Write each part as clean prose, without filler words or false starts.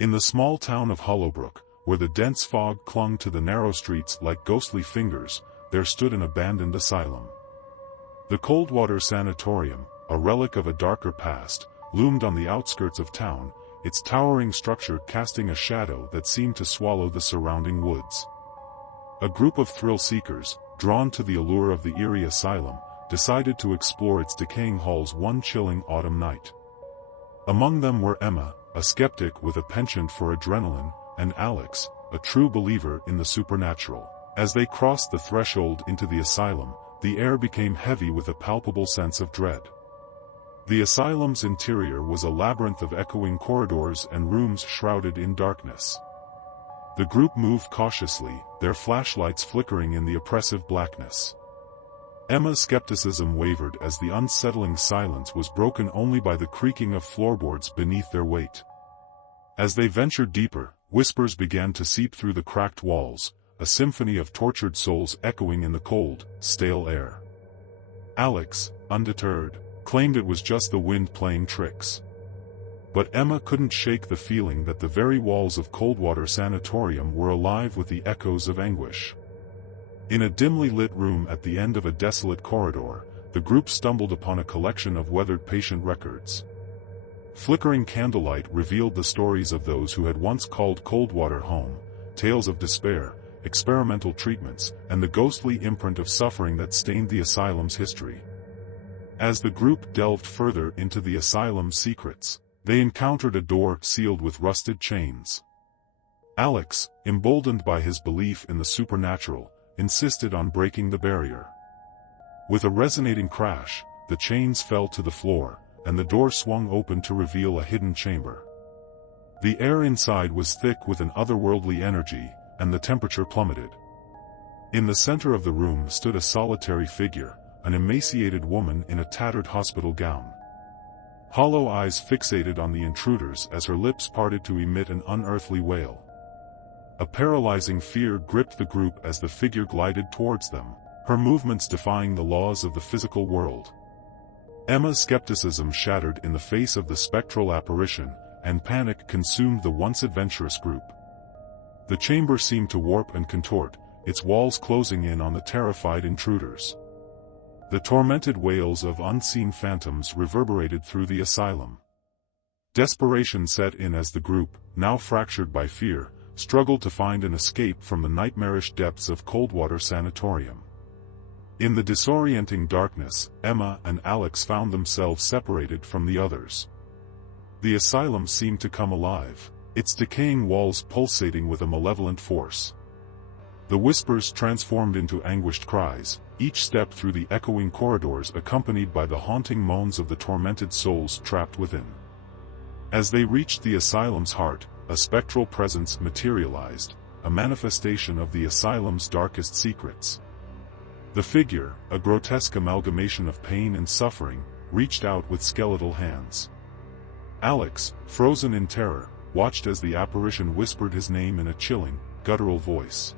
In the small town of Hollowbrook, where the dense fog clung to the narrow streets like ghostly fingers, there stood an abandoned asylum. The Coldwater Sanatorium, a relic of a darker past, loomed on the outskirts of town, its towering structure casting a shadow that seemed to swallow the surrounding woods. A group of thrill-seekers, drawn to the allure of the eerie asylum, decided to explore its decaying halls one chilling autumn night. Among them were Emma, a skeptic with a penchant for adrenaline, and Alex, a true believer in the supernatural. As they crossed the threshold into the asylum, the air became heavy with a palpable sense of dread. The asylum's interior was a labyrinth of echoing corridors and rooms shrouded in darkness. The group moved cautiously, their flashlights flickering in the oppressive blackness. Emma's skepticism wavered as the unsettling silence was broken only by the creaking of floorboards beneath their weight. As they ventured deeper, whispers began to seep through the cracked walls, a symphony of tortured souls echoing in the cold, stale air. Alex, undeterred, claimed it was just the wind playing tricks. But Emma couldn't shake the feeling that the very walls of Coldwater Sanatorium were alive with the echoes of anguish. In a dimly lit room at the end of a desolate corridor, the group stumbled upon a collection of weathered patient records. Flickering candlelight revealed the stories of those who had once called Coldwater home, tales of despair, experimental treatments, and the ghostly imprint of suffering that stained the asylum's history. As the group delved further into the asylum's secrets, they encountered a door sealed with rusted chains. Alex, emboldened by his belief in the supernatural, insisted on breaking the barrier. With a resonating crash, the chains fell to the floor, and the door swung open to reveal a hidden chamber. The air inside was thick with an otherworldly energy, and the temperature plummeted. In the center of the room stood a solitary figure, an emaciated woman in a tattered hospital gown. Hollow eyes fixated on the intruders as her lips parted to emit an unearthly wail. A paralyzing fear gripped the group as the figure glided towards them, her movements defying the laws of the physical world. Emma's skepticism shattered in the face of the spectral apparition, and panic consumed the once adventurous group. The chamber seemed to warp and contort, its walls closing in on the terrified intruders. The tormented wails of unseen phantoms reverberated through the asylum. Desperation set in as the group, now fractured by fear, struggled to find an escape from the nightmarish depths of Coldwater Sanatorium. In the disorienting darkness, Emma and Alex found themselves separated from the others. The asylum seemed to come alive, its decaying walls pulsating with a malevolent force. The whispers transformed into anguished cries, each step through the echoing corridors accompanied by the haunting moans of the tormented souls trapped within. As they reached the asylum's heart, a spectral presence materialized, a manifestation of the asylum's darkest secrets. The figure, a grotesque amalgamation of pain and suffering, reached out with skeletal hands. Alex, frozen in terror, watched as the apparition whispered his name in a chilling, guttural voice.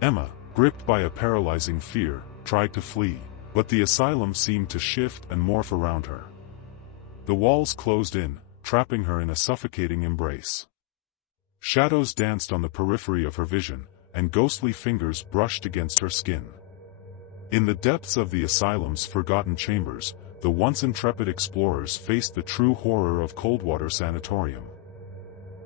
Emma, gripped by a paralyzing fear, tried to flee, but the asylum seemed to shift and morph around her. The walls closed in, trapping her in a suffocating embrace. Shadows danced on the periphery of her vision, and ghostly fingers brushed against her skin. In the depths of the asylum's forgotten chambers, the once intrepid explorers faced the true horror of Coldwater Sanatorium.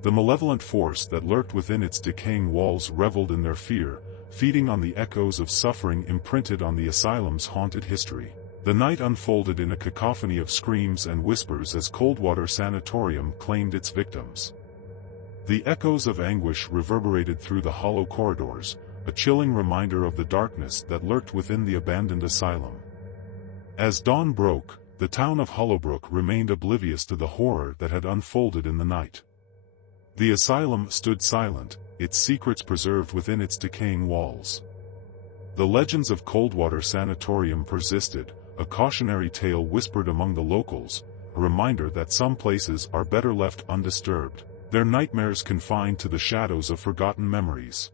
The malevolent force that lurked within its decaying walls reveled in their fear, feeding on the echoes of suffering imprinted on the asylum's haunted history. The night unfolded in a cacophony of screams and whispers as Coldwater Sanatorium claimed its victims. The echoes of anguish reverberated through the hollow corridors, a chilling reminder of the darkness that lurked within the abandoned asylum. As dawn broke, the town of Hollowbrook remained oblivious to the horror that had unfolded in the night. The asylum stood silent, its secrets preserved within its decaying walls. The legends of Coldwater Sanatorium persisted, a cautionary tale whispered among the locals, a reminder that some places are better left undisturbed, their nightmares confined to the shadows of forgotten memories.